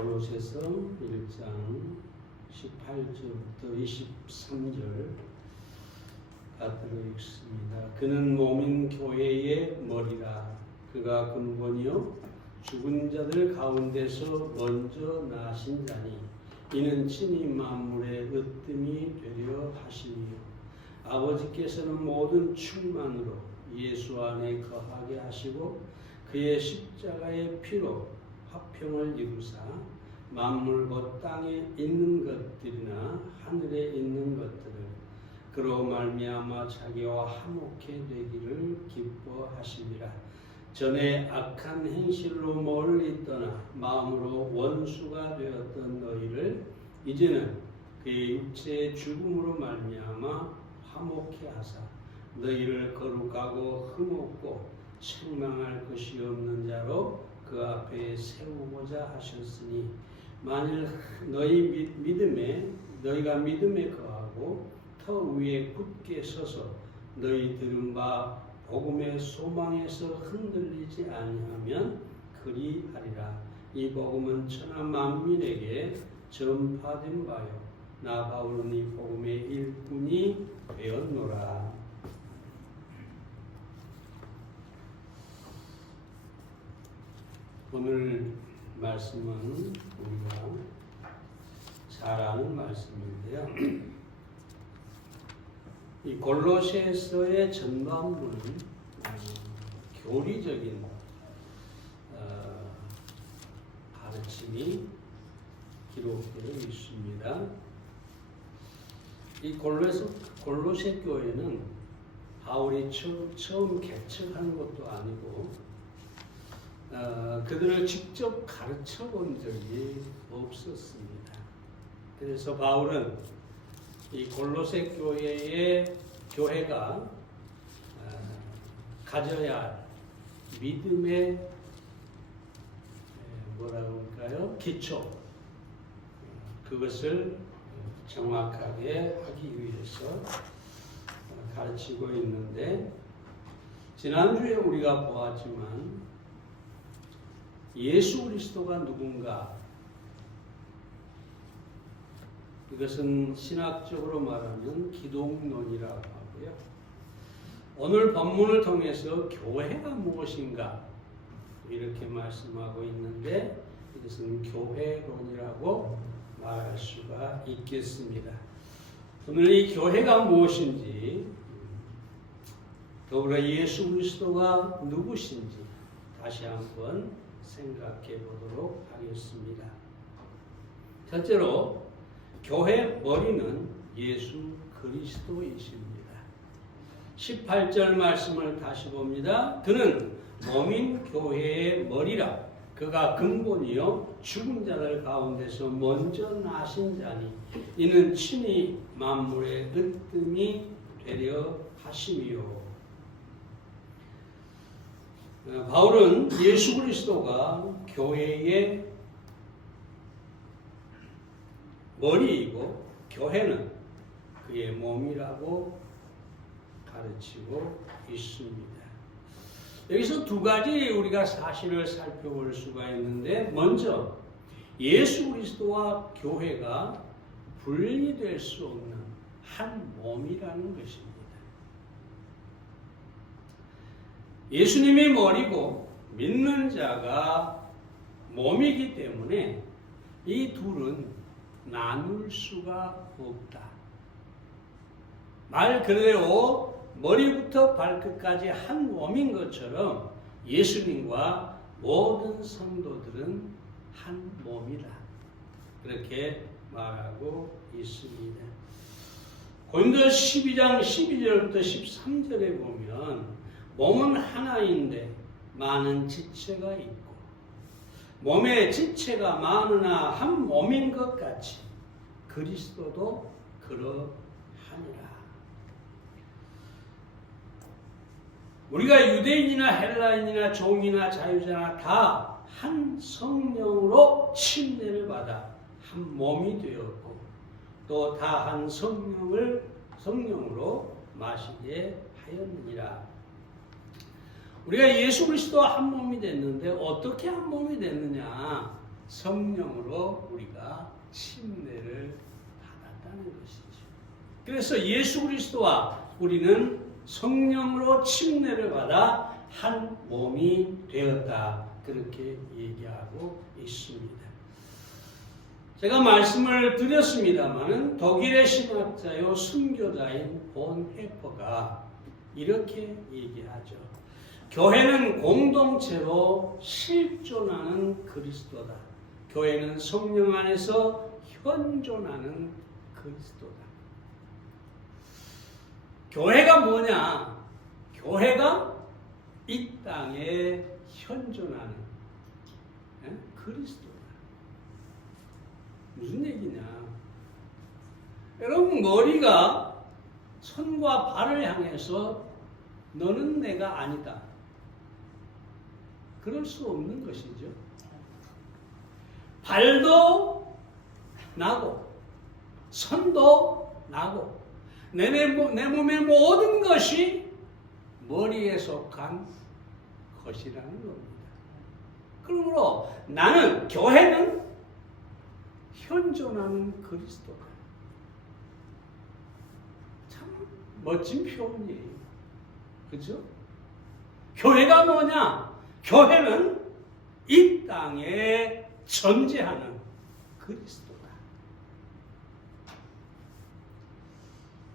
골로새서 1장 18절부터 23절 가도록 읽습니다. 그는 몸인 교회의 머리라. 그가 근본이요 죽은 자들 가운데서 먼저 나신 자니 이는 친히 만물의 으뜸이 되려 하시니요 아버지께서는 모든 충만으로 예수 안에 거하게 하시고 그의 십자가의 피로 화평을 이루사 만물 곧 땅에 있는 것들이나 하늘에 있는 것들을 그로 말미암아 자기와 화목해 되기를 기뻐하시니라. 전에 악한 행실로 멀리 떠나 마음으로 원수가 되었던 너희를 이제는 그의 육체의 죽음으로 말미암아 화목해 하사 너희를 거룩하고 흠없고 책망할 것이 없는 자로 그 앞에 세우고자 하셨으니 만일 너희가 믿음에 거하고 터 위에 굳게 서서 너희 들은 바 복음의 소망에서 흔들리지 아니하면 그리하리라. 이 복음은 천하 만민에게 전파된 바요 나 바울은 이 복음의 일꾼이 되었노라. 오늘 말씀은 우리가 잘 아는 말씀인데요. 이 골로새서의 전반부는 교리적인 가르침이 기록되어 있습니다. 이 골로새 교회는 바울이 처음 개척한 것도 아니고 그들을 직접 가르쳐 본 적이 없었습니다. 그래서 바울은 이 골로새 교회가 가져야 할 믿음의 뭐라고 할까요? 기초 그것을 정확하게 하기 위해서 가르치고 있는데 지난주에 우리가 보았지만 예수 그리스도가 누군가 이것은 신학적으로 말하면 기독론이라고 하고요. 오늘 본문을 통해서 교회가 무엇인가 이렇게 말씀하고 있는데 이것은 교회론이라고 말할 수가 있겠습니다. 오늘 이 교회가 무엇인지 더불어 예수 그리스도가 누구신지 다시 한번 생각해 보도록 하겠습니다. 첫째로 교회 머리는 예수 그리스도이십니다. 18절 말씀을 다시 봅니다. 그는 몸인 교회의 머리라. 그가 근본이요 죽은 자들 가운데서 먼저 나신 자니 이는 친히 만물의 으뜸이 되려 하심이요. 바울은 예수 그리스도가 교회의 머리이고 교회는 그의 몸이라고 가르치고 있습니다. 여기서 두 가지 우리가 사실을 살펴볼 수가 있는데 먼저 예수 그리스도와 교회가 분리될 수 없는 한 몸이라는 것입니다. 예수님이 머리고 믿는 자가 몸이기 때문에 이 둘은 나눌 수가 없다. 말 그대로 머리부터 발끝까지 한 몸인 것처럼 예수님과 모든 성도들은 한 몸이다. 그렇게 말하고 있습니다. 고린도 12장 12절부터 13절에 보면 몸은 하나인데 많은 지체가 있고 몸의 지체가 많으나 한 몸인 것 같이 그리스도도 그러하니라. 우리가 유대인이나 헬라인이나 종이나 자유자나 다 한 성령으로 침례를 받아 한 몸이 되었고 또 다 한 성령으로 마시게 하였느니라. 우리가 예수 그리스도와 한 몸이 됐는데 어떻게 한 몸이 됐느냐? 성령으로 우리가 침례를 받았다는 것이죠. 그래서 예수 그리스도와 우리는 성령으로 침례를 받아 한 몸이 되었다. 그렇게 얘기하고 있습니다. 제가 말씀을 드렸습니다마는 독일의 신학자요 순교자인 본 해퍼가 이렇게 얘기하죠. 교회는 공동체로 실존하는 그리스도다. 교회는 성령 안에서 현존하는 그리스도다. 교회가 뭐냐? 교회가 이 땅에 현존하는 그리스도다. 무슨 얘기냐? 여러분, 머리가 손과 발을 향해서 너는 내가 아니다. 그럴 수 없는 것이죠. 발도 나고 손도 나고 내 몸의 모든 것이 머리에 속한 것이라는 겁니다. 그러므로 나는, 교회는 현존하는 그리스도다. 참 멋진 표현이에요. 그죠? 교회가 뭐냐? 교회는 이 땅에 존재하는 그리스도다.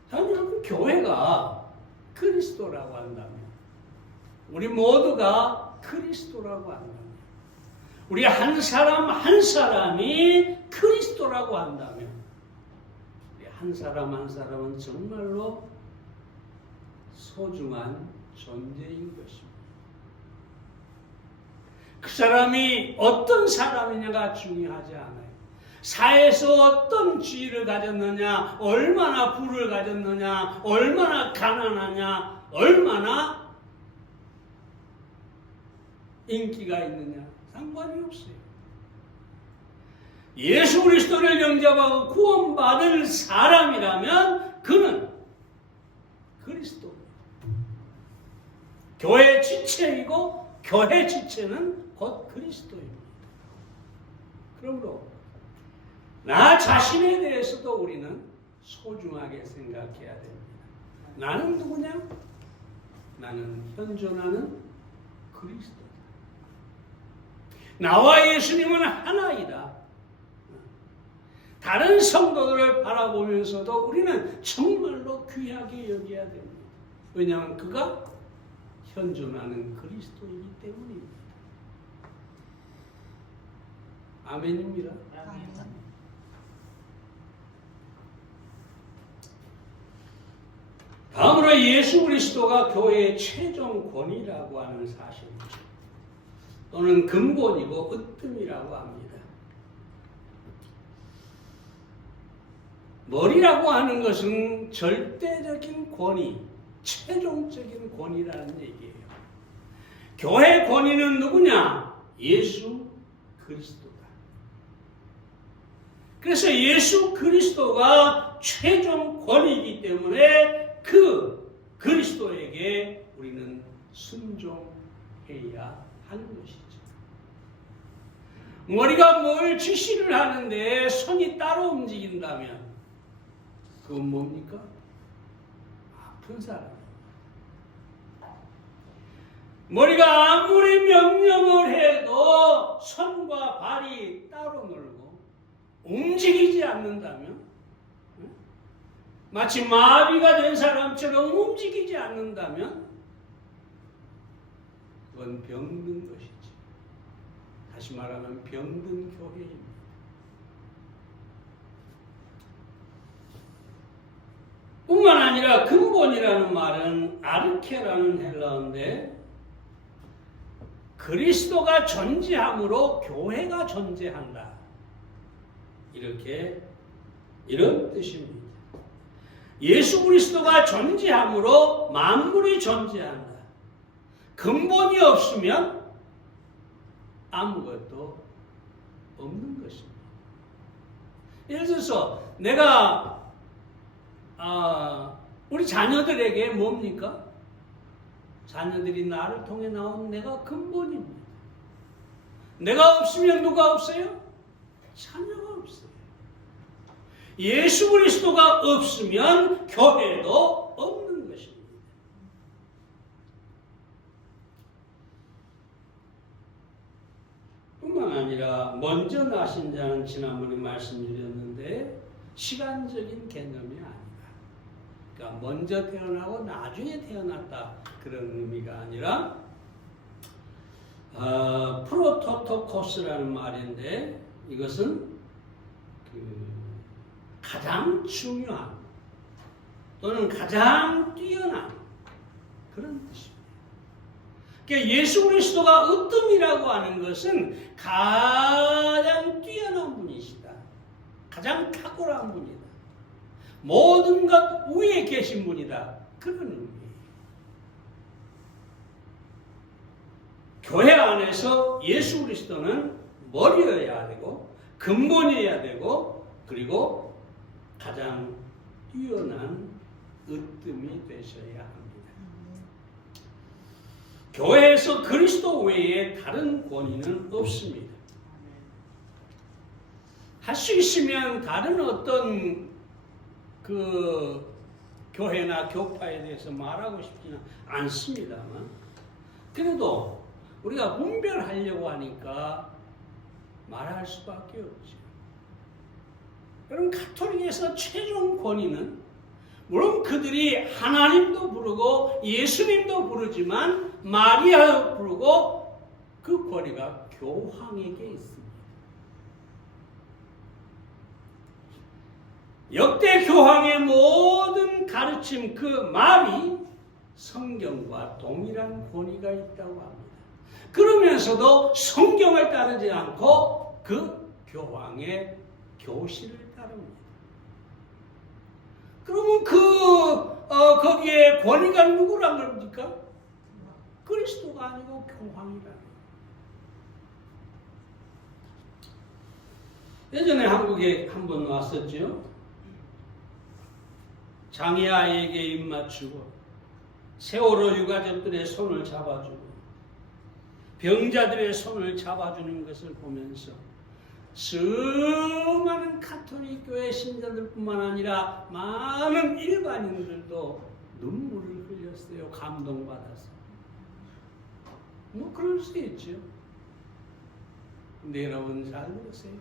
자, 여러분, 교회가 그리스도라고 한다면, 우리 모두가 그리스도라고 한다면, 우리 한 사람 한 사람이 그리스도라고 한다면, 우리 한 사람 한 사람은 정말로 소중한 존재인 것입니다. 그 사람이 어떤 사람이냐가 중요하지 않아요. 사회에서 어떤 지위를 가졌느냐, 얼마나 부를 가졌느냐, 얼마나 가난하냐, 얼마나 인기가 있느냐, 상관이 없어요. 예수 그리스도를 영접하고 구원받을 사람이라면 그는 그리스도입니다. 교회 지체이고 교회 지체는 곧 그리스도입니다. 그러므로 나 자신에 대해서도 우리는 소중하게 생각해야 됩니다. 나는 누구냐? 나는 현존하는 그리스도다. 나와 예수님은 하나이다. 다른 성도들을 바라보면서도 우리는 정말로 귀하게 여겨야 됩니다. 왜냐하면 그가 현존하는 그리스도이기 때문입니다. 아멘입니다. 아멘. 다음으로 예수 그리스도가 교회의 최종 권위라고 하는 사실이죠. 또는 근본이고 으뜸이라고 합니다. 머리라고 하는 것은 절대적인 권위, 최종적인 권위라는 얘기예요. 교회 권위는 누구냐? 예수 그리스도다. 그래서 예수 그리스도가 최종 권위이기 때문에 그 그리스도에게 우리는 순종해야 하는 것이죠. 머리가 뭘 지시를 하는데 손이 따로 움직인다면 그건 뭡니까? 아픈 사람. 머리가 아무리 명령을 해도 손과 발이 따로 놀고 움직이지 않는다면, 마치 마비가 된 사람처럼 움직이지 않는다면 그건 병든 것이지. 다시 말하면 병든 교회입니다. 뿐만 아니라 근본이라는 말은 아르케라는 헬라어인데 그리스도가 존재함으로 교회가 존재한다. 이런 뜻입니다. 예수 그리스도가 존재함으로 만물이 존재한다. 근본이 없으면 아무것도 없는 것입니다. 예를 들어서 내가 우리 자녀들에게 뭡니까? 자녀들이 나를 통해 나온 내가 근본입니다. 내가 없으면 누가 없어요? 자녀가 없어요. 예수 그리스도가 없으면 교회도 없는 것입니다. 뿐만 아니라 먼저 나신 자는 지난번에 말씀드렸는데 시간적인 개념이 아니다. 그러니까 먼저 태어나고 나중에 태어났다 그런 의미가 아니라 프로토토코스라는 말인데 이것은 가장 중요한 또는 가장 뛰어난 그런 뜻입니다. 그러니까 예수 그리스도가 으뜸이라고 하는 것은 가장 뛰어난 분이시다. 가장 탁월한 분이다. 모든 것 위에 계신 분이다. 그런 의미예요. 교회 안에서 예수 그리스도는 머리여야 되고 근본이어야 되고 그리고 가장 뛰어난 으뜸이 되셔야 합니다. 교회에서 그리스도 외에 다른 권위는 없습니다. 할 수 있으면 다른 어떤 그 교회나 교파에 대해서 말하고 싶지는 않습니다만 그래도 우리가 분별하려고 하니까 말할 수밖에 없죠. 여러분 가톨릭에서 최종 권위는 물론 그들이 하나님도 부르고 예수님도 부르지만 마리아도 부르고 그 권위가 교황에게 있습니다. 역대 교황의 모든 가르침 그 말이 성경과 동일한 권위가 있다고 합니다. 그러면서도 성경을 따르지 않고 그 교황의 교실을 따릅니다. 그러면 거기에 권위가 누구란 겁니까? 그리스도가 아니고 교황이라는. 예전에 한국에 한 번 왔었죠. 장애아에게 입맞추고 세월호 유가족들의 손을 잡아주고 병자들의 손을 잡아주는 것을 보면서 수많은 가톨릭 교회 신자들뿐만 아니라 많은 일반인들도 눈물을 흘렸어요. 감동받아서. 뭐 그럴 수 있죠. 근데 여러분 잘 들으세요.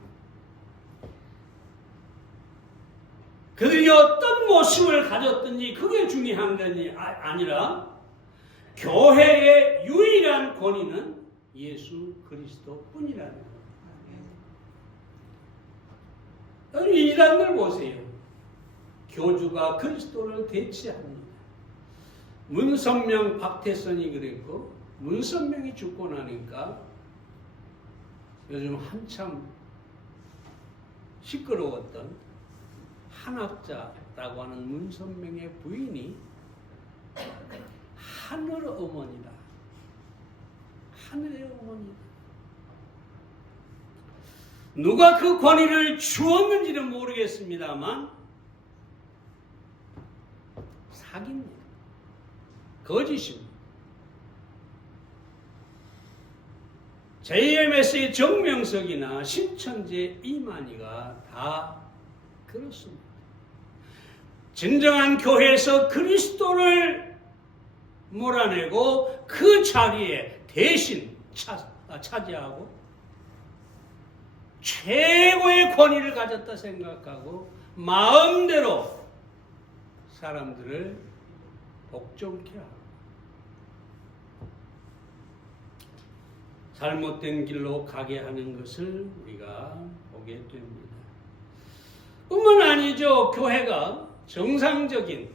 그들이 어떤 모습을 가졌든지 그게 중요한 것이 아니라 교회의 유일한 권위는 예수 그리스도뿐이라는 거예요. 이런 걸 보세요. 교주가 그리스도를 대체합니다. 문선명, 박태선이 그랬고 문선명이 죽고 나니까 요즘 한참 시끄러웠던 한학자라고 하는 문선명의 부인이 하늘 어머니다. 하늘의 어머니다. 누가 그 권위를 주었는지는 모르겠습니다만 사기입니다. 거짓입니다. JMS의 정명석이나 신천지의 이만희가 다 그렇습니다. 진정한 교회에서 그리스도를 몰아내고 그 자리에 대신 차지하고 최고의 권위를 가졌다 생각하고 마음대로 사람들을 복종케 하고 잘못된 길로 가게 하는 것을 우리가 보게 됩니다. 뿐만 아니죠. 교회가 정상적인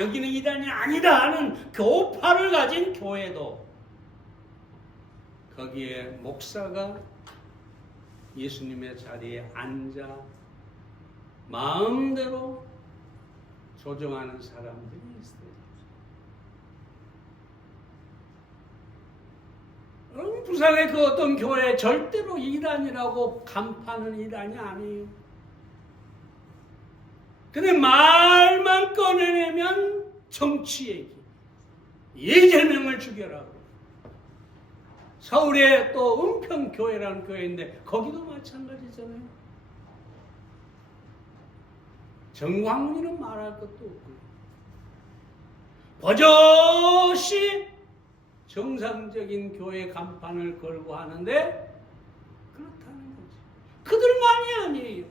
여기는 이단이 아니다 하는 교파를 가진 교회도 거기에 목사가 예수님의 자리에 앉아 마음대로 조정하는 사람들이 있어요. 부산의 그 어떤 교회 절대로 이단이라고 간파하는 이단이 아니에요. 근데 말만 꺼내내면 정치 얘기, 이재명을 죽여라. 서울에 또 은평교회라는 교회인데 거기도 마찬가지잖아요. 정광훈이는 말할 것도 없고요. 버젓이 정상적인 교회 간판을 걸고 하는데 그렇다는 거지. 그들만이 아니에요.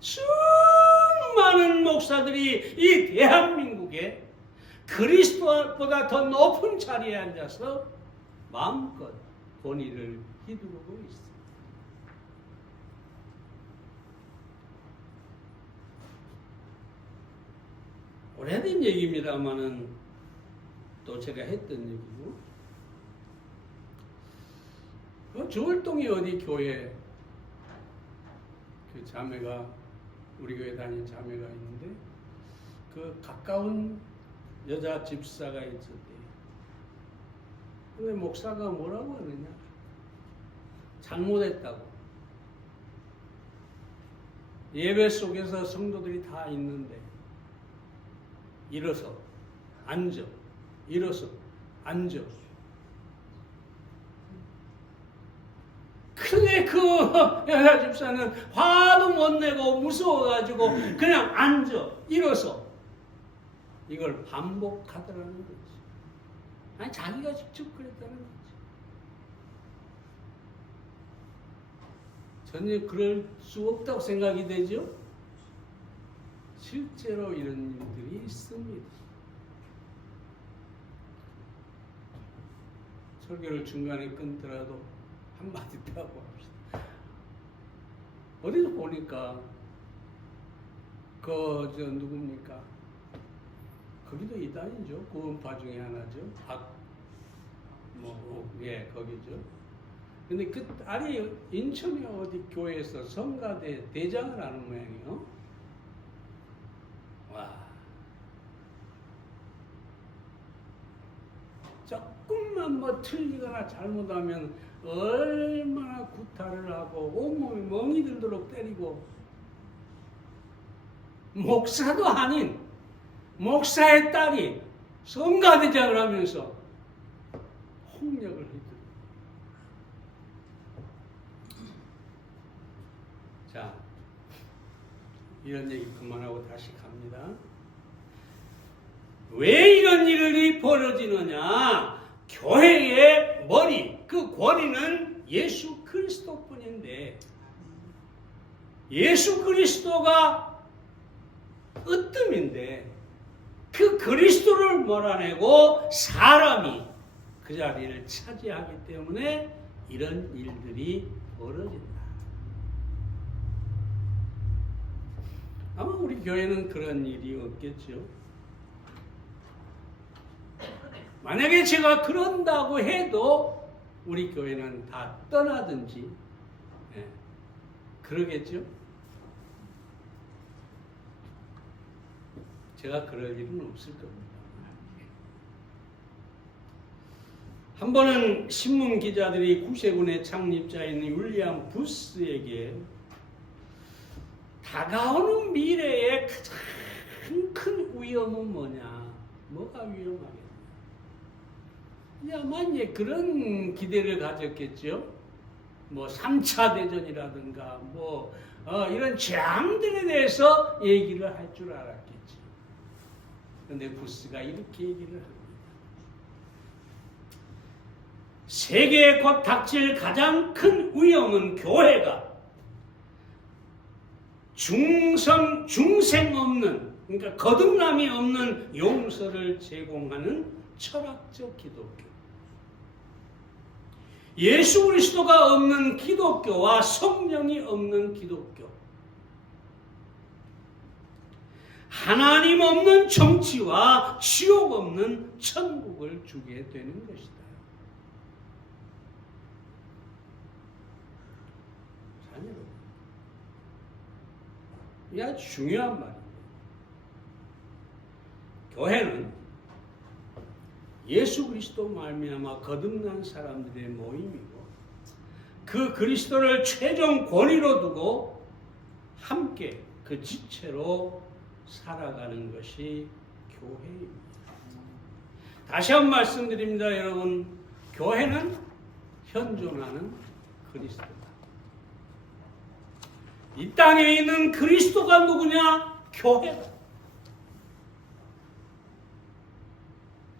수많은 목사들이 이 대한민국에 그리스도보다 더 높은 자리에 앉아서 마음껏 권위를 휘두르고 있습니다. 오래된 얘기입니다만은 또 제가 했던 얘기고, 주월동에 어디 교회 그 자매가 우리 교회 다니는 자매가 있는데 그 가까운 여자 집사가 있었대요. 근데 목사가 뭐라고 하느냐? 잘못했다고. 예배 속에서 성도들이 다 있는데 일어서 앉아, 일어서 앉아. 크게 그 여자 집사는 화도 못 내고 무서워가지고 그냥 앉아, 일어서. 이걸 반복하더라는 거지. 아니 자기가 직접 그랬다는 거지. 전혀 그럴 수 없다고 생각이 되죠. 실제로 이런 일들이 있습니다. 설교를 중간에 끊더라도 한마디 더 하고 합시다. 어디서 보니까 누굽니까? 거기도 이단이죠. 구원파 중에 하나죠. 거기죠. 근데 그 딸이 인천의 어디 교회에서 성가대 대장을 하는 모양이에요. 와. 조금만 뭐 틀리거나 잘못하면 얼마나 구타를 하고 온몸이 멍이 들도록 때리고, 목사도 아닌 목사의 딸이 성가대장을 하면서 폭력을 휘두르고. 자, 이런 얘기 그만하고 다시 갑니다. 왜 이런 일이 벌어지느냐? 교회의 머리, 그 권위는 예수 그리스도뿐인데, 예수 그리스도가 으뜸인데 그 그리스도를 몰아내고 사람이 그 자리를 차지하기 때문에 이런 일들이 벌어진다. 아마 우리 교회는 그런 일이 없겠죠. 만약에 제가 그런다고 해도 우리 교회는 다 떠나든지 그러겠죠. 제가 그럴 일은 없을 겁니다. 한 번은 신문 기자들이 구세군의 창립자인 윌리엄 부스에게 다가오는 미래의 가장 큰 위험은 뭐냐? 뭐가 위험하겠냐? 아마 이제 그런 기대를 가졌겠죠. 뭐 3차 대전이라든가 이런 재앙들에 대해서 얘기를 할 줄 알았겠지. 그런데 부스가 이렇게 얘기를 합니다. 세계에 곧 닥칠 가장 큰 위험은 교회가 중생 없는, 그러니까 거듭남이 없는 용서를 제공하는 철학적 기독교. 예수 그리스도가 없는 기독교와 성령이 없는 기독교. 하나님 없는 정치와 지옥 없는 천국을 주게 되는 것이다. 자녀로. 이게 아주 중요한 말입니다. 교회는 예수 그리스도 말미암아 거듭난 사람들의 모임이고, 그 그리스도를 최종 권위로 두고 함께 그 지체로 살아가는 것이 교회입니다. 다시 한번 말씀드립니다, 여러분. 교회는 현존하는 그리스도다. 이 땅에 있는 그리스도가 누구냐? 교회다.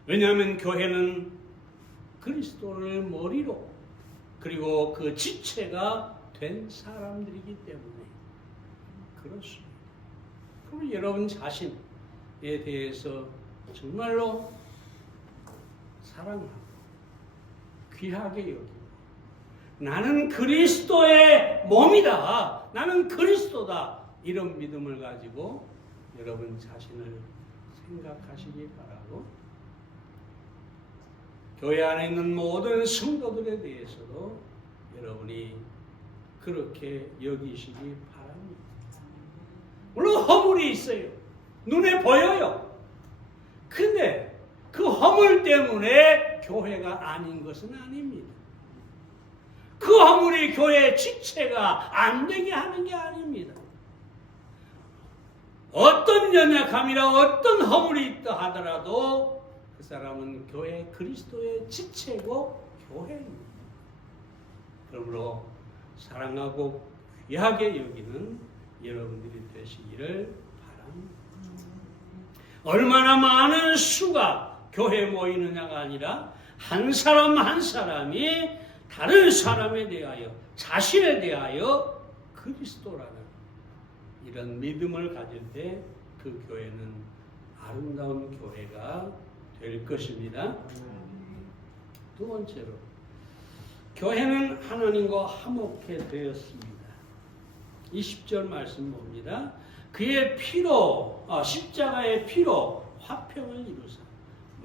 왜냐하면 교회는 그리스도를 머리로 그리고 그 지체가 된 사람들이기 때문에 그렇습니다. 그럼 여러분 자신에 대해서 정말로 사랑하고 귀하게 여기고 나는 그리스도의 몸이다. 나는 그리스도다. 이런 믿음을 가지고 여러분 자신을 생각하시기 바라고 교회 안에 있는 모든 성도들에 대해서도 여러분이 그렇게 여기시기 바랍니다. 물론 허물이 있어요. 눈에 보여요. 근데 그 허물 때문에 교회가 아닌 것은 아닙니다. 그 허물이 교회의 지체가 안 되게 하는 게 아닙니다. 어떤 연약함이나 어떤 허물이 있다 하더라도 그 사람은 교회 그리스도의 지체고 교회입니다. 그러므로 사랑하고 귀하게 여기는 여러분들이 되시기를 바랍니다. 얼마나 많은 수가 교회에 모이느냐가 아니라 한 사람 한 사람이 다른 사람에 대하여 자신에 대하여 그리스도라는 이런 믿음을 가질 때 그 교회는 아름다운 교회가 될 것입니다. 두 번째로 교회는 하나님과 화목해 되었습니다. 20절 말씀 봅니다. 그의 피로 십자가의 피로 화평을 이루사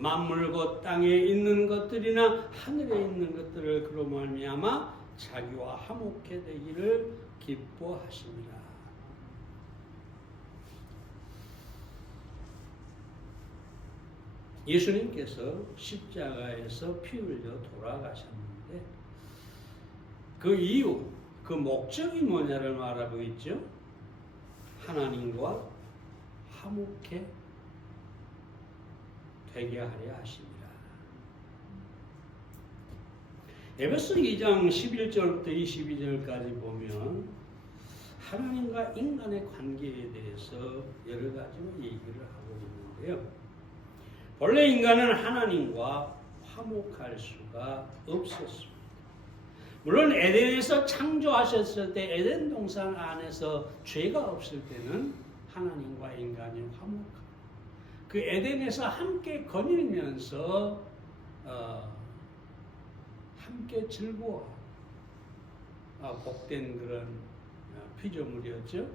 만물 곧 땅에 있는 것들이나 하늘에 있는 것들을 그로 말미암아 자기와 화목해 되기를 기뻐하십니다. 예수님께서 십자가에서 피 흘려 돌아가셨는데 그 이유, 그 목적이 뭐냐를 말하고 있죠. 하나님과 화목해 되게 하려 하십니다. 에베소 2장 11절부터 22절까지 보면 하나님과 인간의 관계에 대해서 여러 가지로 얘기를 하고 있는데요. 원래 인간은 하나님과 화목할 수가 없었습니다. 물론 에덴에서 창조하셨을 때 에덴 동산 안에서 죄가 없을 때는 하나님과 인간이 화목합니다. 그 에덴에서 함께 거닐면서 함께 즐거워하고 복된 그런 피조물이었죠.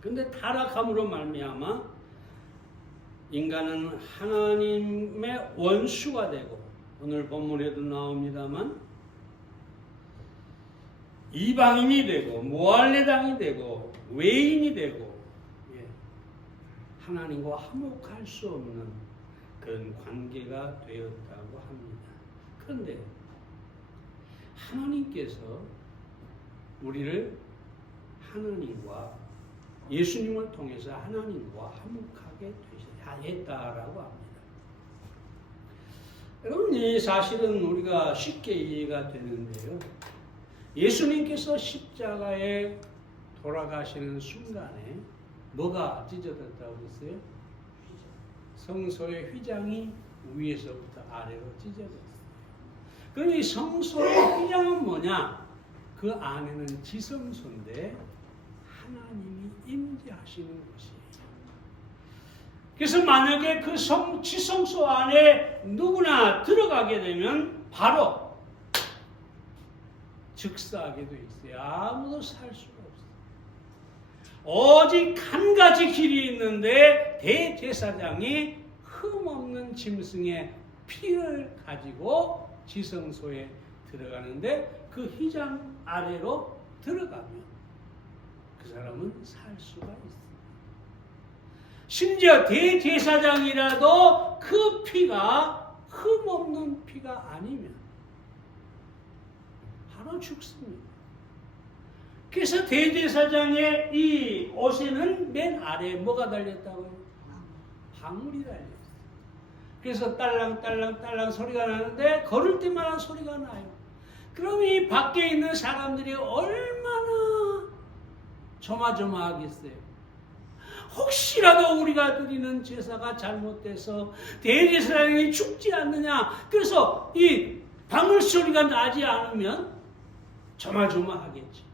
그런데 타락함으로 말미암아 인간은 하나님의 원수가 되고 오늘 본문에도 나옵니다만 이방인이 되고 무할례당이 되고 외인이 되고 하나님과 화목할 수 없는 그런 관계가 되었다고 합니다. 그런데 하나님께서 우리를 하나님과 예수님을 통해서 하나님과 화목하게 했다라고 합니다. 여러분, 이 사실은 우리가 쉽게 이해가 되는데요. 예수님께서 십자가에 돌아가시는 순간에 뭐가 찢어졌다고 했어요? 성소의 휘장이 위에서부터 아래로 찢어졌어요. 그럼 이 성소의 휘장은 뭐냐? 그 안에는 지성소인데 하나님이 임재하시는 곳이에요. 그래서 만약에 그 지성소 안에 누구나 들어가게 되면 바로 즉사하게 돼 있어요. 아무도 살 수가 없어요. 오직 한 가지 길이 있는데 대제사장이 흠없는 짐승의 피를 가지고 지성소에 들어가는데 그 휘장 아래로 들어가면 그 사람은 살 수가 있어요. 심지어 대제사장이라도 그 피가 흠없는 피가 아니면 바로 죽습니다. 그래서 대제사장의 이 옷에는 맨 아래에 뭐가 달렸다고요? 방울이 달렸어요. 그래서 딸랑딸랑딸랑 소리가 나는데 걸을 때마다 소리가 나요. 그럼 이 밖에 있는 사람들이 얼마나 조마조마하겠어요. 혹시라도 우리가 드리는 제사가 잘못돼서 대제사장이 죽지 않느냐. 그래서 이 방울 소리가 나지 않으면 조마조마하겠지.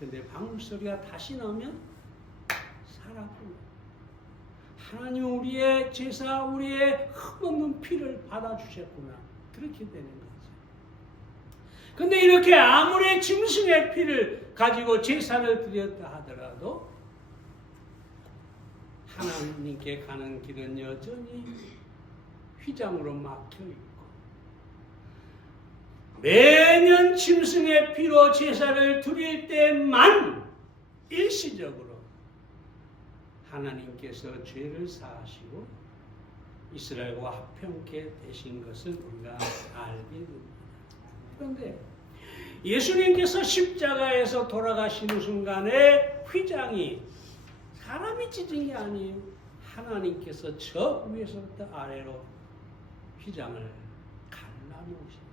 근데 방울 소리가 다시 나오면 살았구나. 하나님 우리의 제사, 우리의 흠없는 피를 받아주셨구나. 그렇게 되는 거죠. 근데 이렇게 아무리 짐승의 피를 가지고 제사를 드렸다 하더라도 하나님께 가는 길은 여전히 휘장으로 막혀있고, 매년 짐승의 피로 제사를 드릴 때만 일시적으로 하나님께서 죄를 사하시고 이스라엘과 화평케 되신 것을 우리가 알게 됩니다. 그런데 예수님께서 십자가에서 돌아가시는 순간에 휘장이 사람이 찢은 게 아니에요. 하나님께서 저 위에서부터 아래로 휘장을 갈라놓으셨어요.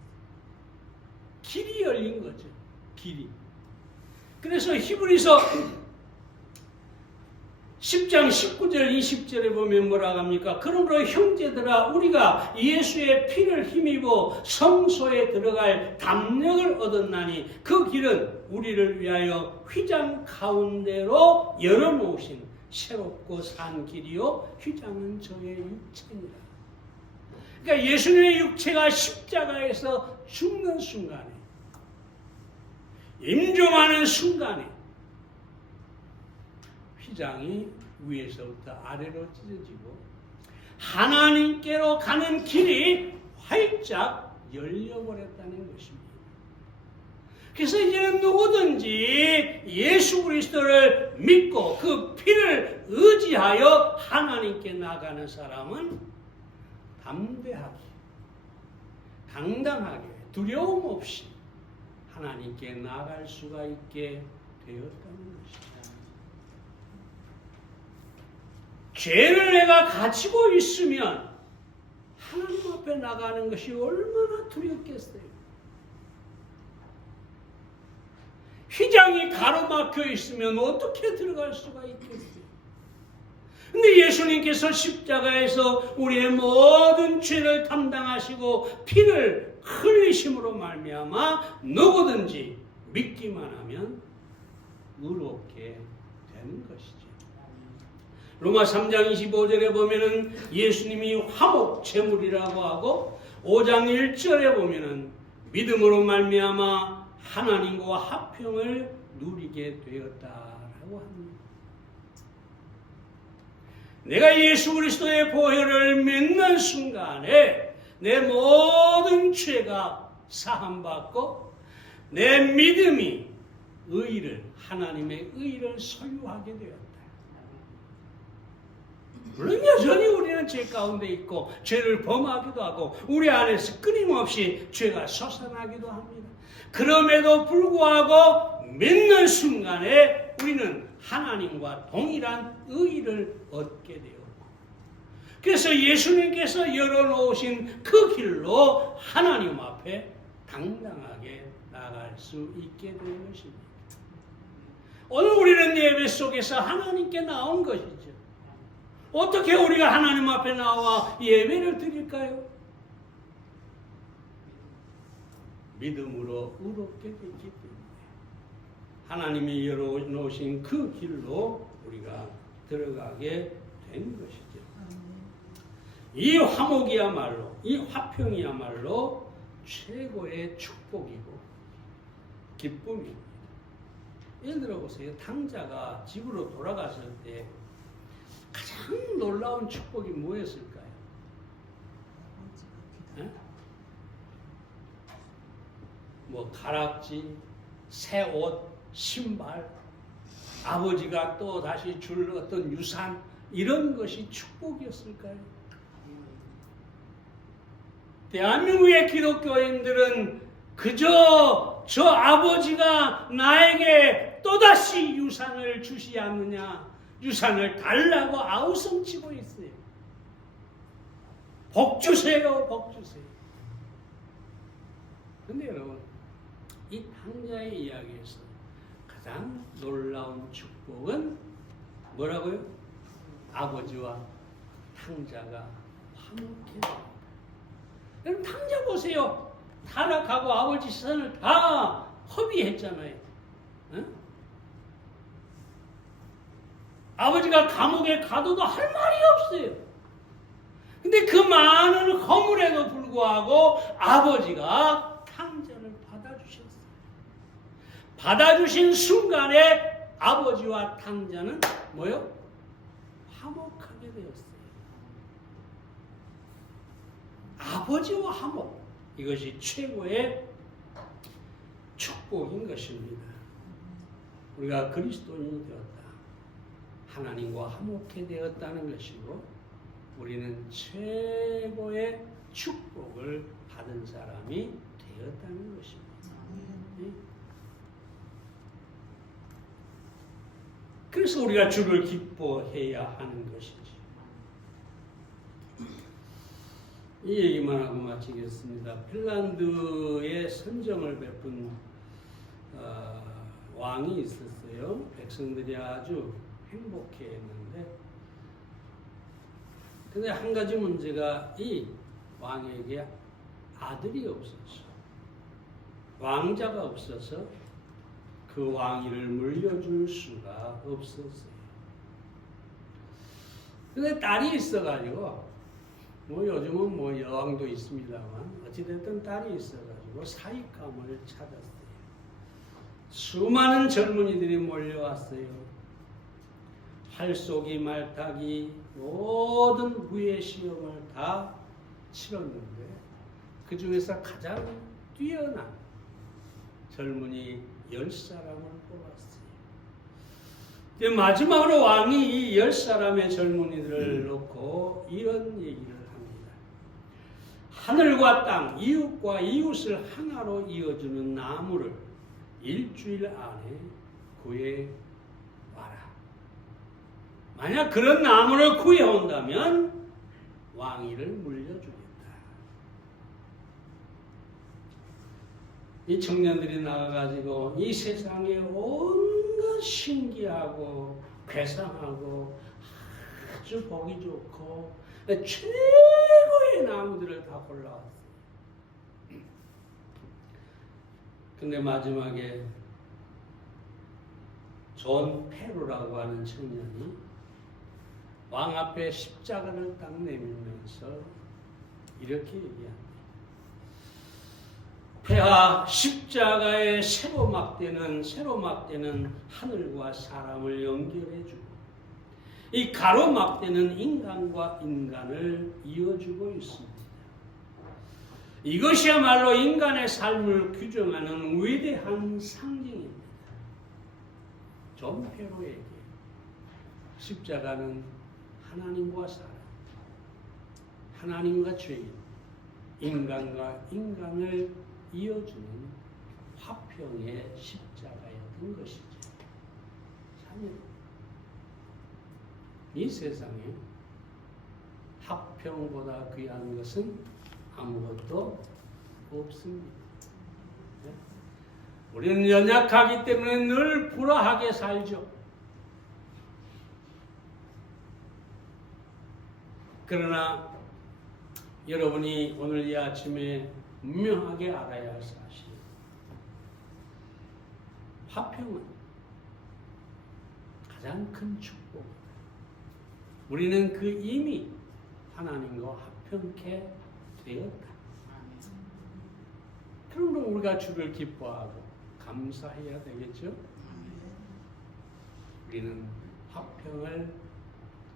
길이 열린 거죠. 길이. 그래서 히브리서 10장 19절 20절에 보면 뭐라고 합니까? 그러므로 형제들아, 우리가 예수의 피를 힘입어 성소에 들어갈 담력을 얻었나니 그 길은 우리를 위하여 휘장 가운데로 열어놓으신 새롭고 산 길이요 휘장은 저의 육체니라. 그러니까 예수님의 육체가 십자가에서 죽는 순간에, 임종하는 순간에 휘장이 위에서부터 아래로 찢어지고 하나님께로 가는 길이 활짝 열려버렸다는 것입니다. 그래서 이제는 누구든지 예수 그리스도를 믿고 그 피를 의지하여 하나님께 나가는 사람은 담대하게, 당당하게, 두려움 없이 하나님께 나갈 수가 있게 되었다는 것입니다. 죄를 내가 가지고 있으면 하나님 앞에 나가는 것이 얼마나 두렵겠어요. 휘장이 가로막혀 있으면 어떻게 들어갈 수가 있겠어요. 근데 예수님께서 십자가에서 우리의 모든 죄를 담당하시고 피를 흘리심으로 말미암아 누구든지 믿기만 하면 의롭게 되는 것이죠. 로마 3장 25절에 보면은 예수님이 화목 제물이라고 하고 5장 1절에 보면은 믿음으로 말미암아 하나님과 화평을 누리게 되었다라고 합니다. 내가 예수 그리스도의 보혈을 믿는 순간에 내 모든 죄가 사함받고 내 믿음이 의를, 하나님의 의를 소유하게 되었다. 물론 여전히 우리는 죄 가운데 있고 죄를 범하기도 하고 우리 안에서 끊임없이 죄가 솟아나기도 합니다. 그럼에도 불구하고 믿는 순간에 우리는 하나님과 동일한 의의를 얻게 되었고, 그래서 예수님께서 열어놓으신 그 길로 하나님 앞에 당당하게 나갈 수 있게 된 것입니다. 오늘 우리는 예배 속에서 하나님께 나온 것이죠. 어떻게 우리가 하나님 앞에 나와 예배를 드릴까요? 믿음으로 의롭게 되기 때문에 하나님이 열어놓으신 그 길로 우리가 들어가게 된 것이죠. 이 화목이야말로, 이 화평이야말로 최고의 축복이고 기쁨입니다. 예를 들어 보세요. 탕자가 집으로 돌아갔을 때 가장 놀라운 축복이 뭐였을까요? 뭐 가락지, 새 옷, 신발, 아버지가 또 다시 줄 어떤 유산, 이런 것이 축복이었을까요? 대한민국의 기독교인들은 그저 저 아버지가 나에게 또다시 유산을 주시 않느냐, 유산을 달라고 아우성치고 있어요. 복 주세요, 복 주세요. 근데 여러분, 이 탕자의 이야기에서 가장 놀라운 축복은 뭐라고요? 아버지와 탕자가 화목해요. 여러분, 탕자 보세요. 타락하고 아버지 시선을 다 허비했잖아요. 응? 아버지가 감옥에 가둬도 할 말이 없어요. 근데 그 많은 허물에도 불구하고 아버지가 탕자를 받아주셨어요. 받아주신 순간에 아버지와 탕자는 뭐요? 화목하게 되었어요. 아버지와 화목, 이것이 최고의 축복인 것입니다. 우리가 그리스도인이 되었다. 하나님과 화목해 되었다는 것이고, 우리는 최고의 축복을 받은 사람이 되었다는 것입니다. 그래서 우리가 주를 기뻐해야 하는 것이지. 이 얘기만 하고 마치겠습니다. 핀란드에 선정을 베푼 왕이 있었어요. 백성들이 아주 행복해했는데, 근데 한 가지 문제가, 이 왕에게 아들이 없어서, 왕자가 없어서 그 왕위를 물려줄 수가 없었어요. 근데 딸이 있어가지고, 뭐 요즘은 뭐 여왕도 있습니다만 어찌됐든 딸이 있어가지고 사익감을 찾았어요. 수많은 젊은이들이 몰려왔어요. 활쏘기, 말타기, 모든 무예 시험을 다 치렀는데 그 중에서 가장 뛰어난 젊은이 10사람을 뽑았어요. 마지막으로 왕이 이 10사람의 젊은이들을 놓고 이런 얘기를 합니다. 하늘과 땅, 이웃과 이웃을 하나로 이어주는 나무를 일주일 안에 구해와라. 만약 그런 나무를 구해온다면 왕위를 물려주겠다. 이 청년들이 나가가지고 이 세상에 온갖 신기하고 괴상하고 아주 보기 좋고 최고의 나무들을 다 골라왔어요. 근데 마지막에 존 페루라고 하는 청년이 왕 앞에 십자가를 딱 내밀면서 이렇게 얘기합니다. 폐하, 십자가에 새로 막대는 하늘과 사람을 연결해주고 이 가로막대는 인간과 인간을 이어주고 있습니다. 이것이야말로 인간의 삶을 규정하는 위대한 상징입니다. 존 페루에게 십자가는 하나님과 사람, 하나님과 죄인, 인간과 인간을 이어주는 화평의 십자가였던 것이죠. 참, 이 세상에 화평보다 귀한 것은 아무것도 없습니다. 우리는 연약하기 때문에 늘 불화하게 살죠. 그러나 여러분이 오늘 이 아침에 분명하게 알아야 할 사실, 화평은 가장 큰 축복입니다. 우리는 그 이미 하나님과 화평케 되었다. 그러면 우리가 주를 기뻐하고 감사해야 되겠죠? 우리는 화평을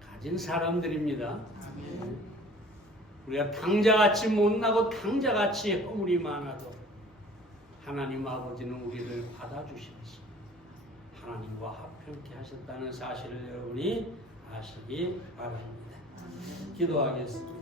가진 사람들입니다. 우리가 탕자같이 못나고 탕자같이 허물이 많아도 하나님 아버지는 우리를 받아주시면서 하나님과 화평케 하셨다는 사실을 여러분이 아시기 바랍니다. 기도하겠습니다.